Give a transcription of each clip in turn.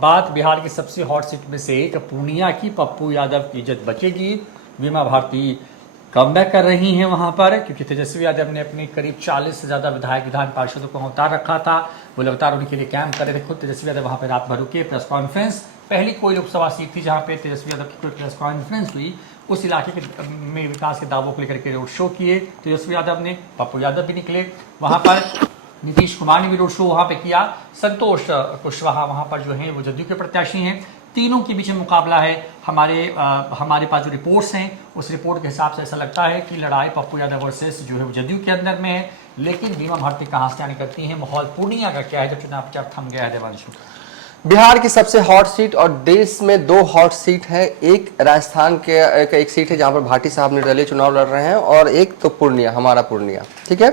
बात बिहार की सबसे हॉट सीट में से एक पूर्णिया की, पप्पू यादव की इज्जत बचेगी। बीमा भारती कमबैक कर रही हैं वहां पर, क्योंकि तेजस्वी यादव ने अपने करीब 40 से ज़्यादा विधायक विधान पार्षदों को उतार रखा था। वो लगातार उनके लिए कैंप कर रहे थे। खुद तेजस्वी यादव वहां पर रात भर रुके, प्रेस कॉन्फ्रेंस, पहली कोई लोकसभा सीट थी जहां पे तेजस्वी यादव की कोई प्रेस कॉन्फ्रेंस हुई। उस इलाके के में विकास के दावों को लेकर के रोड शो किए तेजस्वी यादव ने। पप्पू यादव भी निकले वहां पर, नीतीश कुमार ने भी रोड शो वहां पे किया। संतोष कुशवाहा वहां पर जो है वो जदयू के प्रत्याशी हैं। तीनों के बीच में मुकाबला है। हमारे पास जो रिपोर्ट्स हैं उस रिपोर्ट के हिसाब से ऐसा लगता है कि लड़ाई पप्पू यादव वर्सेस जो है वो जदयू के अंदर में है। लेकिन बीमा भारती कहां से आने करती है, माहौल पूर्णिया का क्या है जब चुनाव प्रचार थम गया है? देवांशु, बिहार की सबसे हॉट सीट और देश में दो हॉट सीट है। एक राजस्थान के एक सीट है जहां पर भाटी साहब निर्दलीय चुनाव लड़ रहे हैं, और एक तो पूर्णिया, हमारा पूर्णिया। ठीक है,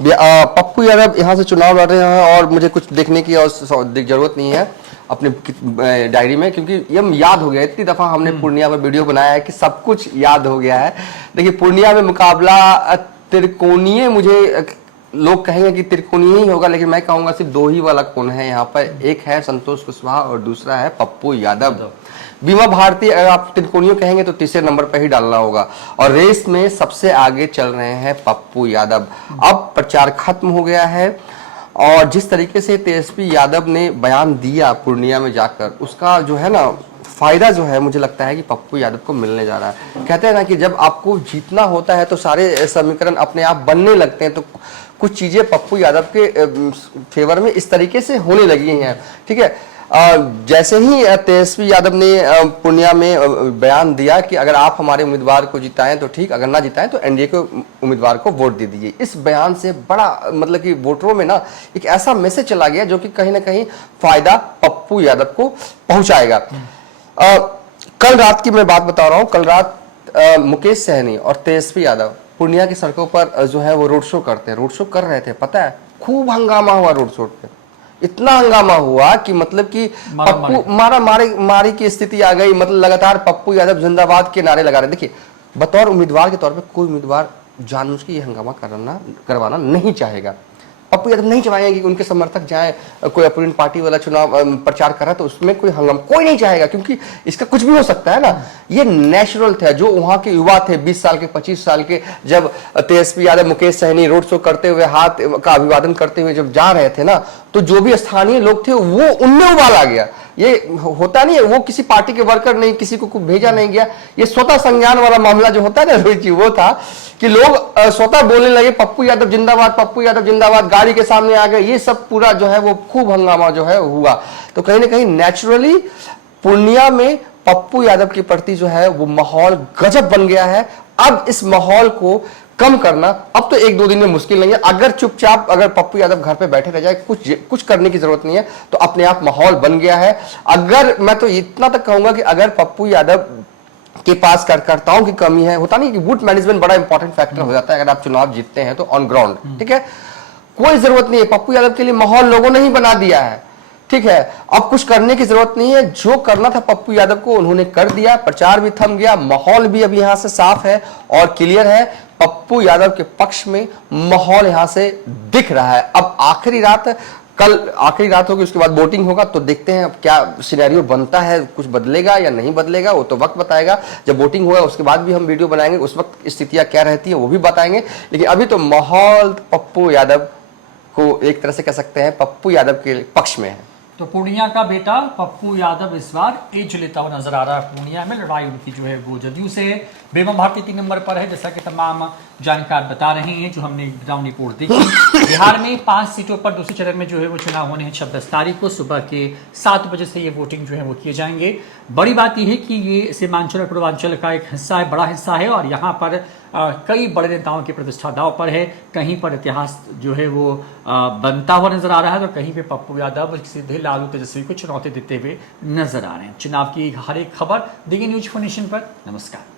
पप्पू यादव यहां से चुनाव लड़ रहे हैं और मुझे कुछ देखने की और जरूरत नहीं है अपने डायरी में, क्योंकि ये याद हो गया। इतनी दफा हमने पूर्णिया पर वीडियो बनाया है कि सब कुछ याद हो गया है। देखिए, पूर्णिया में मुकाबला त्रिकोणीय, मुझे लोग कहेंगे कि त्रिकोणीय ही होगा, लेकिन मैं कहूंगा सिर्फ दो ही वाला कोण है यहाँ पर। एक है संतोष कुशवाहा और दूसरा है पप्पू यादव। बीमा भारती, अगर आप त्रिकोणीय कहेंगे तो तीसरे नंबर पर ही डालना होगा, और रेस में सबसे आगे चल रहे हैं पप्पू यादव। अब प्रचार खत्म हो गया है, और जिस तरीके से तेजस्वी यादव ने बयान दिया पूर्णिया में जाकर, उसका जो है ना फायदा जो है मुझे लगता है कि पप्पू यादव को मिलने जा रहा है। कहते हैं ना कि जब आपको जीतना होता है तो सारे समीकरण अपने आप बनने लगते हैं। तो कुछ चीजें पप्पू यादव के फेवर में इस तरीके से होने लगी हैं। ठीक है, जैसे ही तेजस्वी यादव ने पूर्णिया में बयान दिया कि अगर आप हमारे उम्मीदवार को जिताएं तो ठीक, अगर ना जिताएं तो एनडीए के उम्मीदवार को वोट दे दीजिए। इस बयान से बड़ा मतलब कि वोटरों में ना एक ऐसा मैसेज चला गया जो कि कहीं ना कहीं फायदा पप्पू यादव को पहुंचाएगा। कल रात की मैं बात बता रहा हूं। कल रात मुकेश सहनी और तेजस्वी यादव पूर्णिया की सड़कों पर जो है वो रोड शो कर रहे थे। पता है, खूब हंगामा हुआ रोड शो पे। इतना हंगामा हुआ कि मतलब कि पप्पू मारी की स्थिति आ गई। मतलब लगातार पप्पू यादव जिंदाबाद के नारे लगा रहे। देखिए, बतौर उम्मीदवार के तौर पे कोई उम्मीदवार जानबूझ के ये हंगामा करवाना नहीं चाहेगा। पप्पू यादव नहीं चाहेंगे कि उनके समर्थक जाएं, कोई अपोनेंट पार्टी वाला चुनाव प्रचार कर रहा है तो उसमें कोई हंगामा कोई नहीं चाहेगा, क्योंकि इसका कुछ भी हो सकता है ना। ये नेचुरल था। जो वहां के युवा थे 20 साल के 25 साल के, जब तेजस्वी यादव मुकेश सहनी रोड शो करते हुए हाथ का अभिवादन करते हुए जब जा रहे थे ना, तो जो भी स्थानीय लोग थे वो उनमें उबाल आ गया। ये होता नहीं है, वो किसी पार्टी के वर्कर नहीं, किसी को भेजा नहीं गया। ये स्वतः संज्ञान वाला मामला जो होता है ना रोहित जी, वो था कि लोग स्वतः बोलने लगे पप्पू यादव जिंदाबाद, पप्पू यादव जिंदाबाद, गाड़ी के सामने आ गए। ये सब पूरा जो है वो खूब हंगामा जो है हुआ। तो कहीं ना कहीं नेचुरली पूर्णिया में पप्पू यादव के प्रति जो है वो माहौल गजब बन गया है। अब इस माहौल को कम करना अब तो एक दो दिन में मुश्किल नहीं है। अगर चुपचाप अगर पप्पू यादव घर पे बैठे रह जाए, कुछ करने की जरूरत नहीं है, तो अपने आप माहौल बन गया है। अगर मैं तो इतना तक कहूंगा कि अगर पप्पू यादव के पास कार्यकर्ताओं की कमी है, होता नहीं कि बूथ मैनेजमेंट बड़ा इंपॉर्टेंट फैक्टर हो जाता है अगर आप चुनाव जीतते हैं तो ऑन ग्राउंड। ठीक है, कोई जरूरत नहीं है, पप्पू यादव के लिए माहौल लोगों ने ही बना दिया है। ठीक है, अब कुछ करने की जरूरत नहीं है। जो करना था पप्पू यादव को उन्होंने कर दिया। प्रचार भी थम गया, माहौल भी अब यहां से साफ है और क्लियर है। पप्पू यादव के पक्ष में माहौल यहां से दिख रहा है। अब कल आखिरी रात होगी, उसके बाद वोटिंग होगा, तो देखते हैं अब क्या सिनेरियो बनता है। कुछ बदलेगा या नहीं बदलेगा वो तो वक्त बताएगा। जब वोटिंग होगा उसके बाद भी हम वीडियो बनाएंगे, उस वक्त स्थितियां क्या रहती है वो भी बताएंगे। लेकिन अभी तो माहौल पप्पू यादव को एक तरह से कह सकते हैं पप्पू यादव के पक्ष में है। तो पूर्णिया का बेटा पप्पू यादव इस बार एज लेता हुआ नजर आ रहा है। पूर्णिया में लड़ाई उनकी जो है वो जदयू से है। बीमा भारती 3 नंबर पर है, जैसा कि तमाम जानकार बता रहे हैं जो हमने ग्राउंड रिपोर्ट देखी। बिहार में 5 सीटों पर दूसरे चरण में जो है वो चुनाव होने हैं 26 तारीख को। सुबह के 7 बजे से ये वोटिंग जो है वो किए जाएंगे। बड़ी बात यह है कि ये सीमांचल और पूर्वांचल का एक हिस्सा है, बड़ा हिस्सा है, और यहाँ पर कई बड़े नेताओं की प्रतिष्ठा दांव पर है। कहीं पर इतिहास जो है वो बनता हुआ नजर आ रहा है, तो कहीं पे पप्पू यादव सीधे लालू तेजस्वी को चुनौती देते हुए नजर आ रहे हैं। चुनाव की हर एक खबर देखिए न्यूज़4नेशन पर। नमस्कार।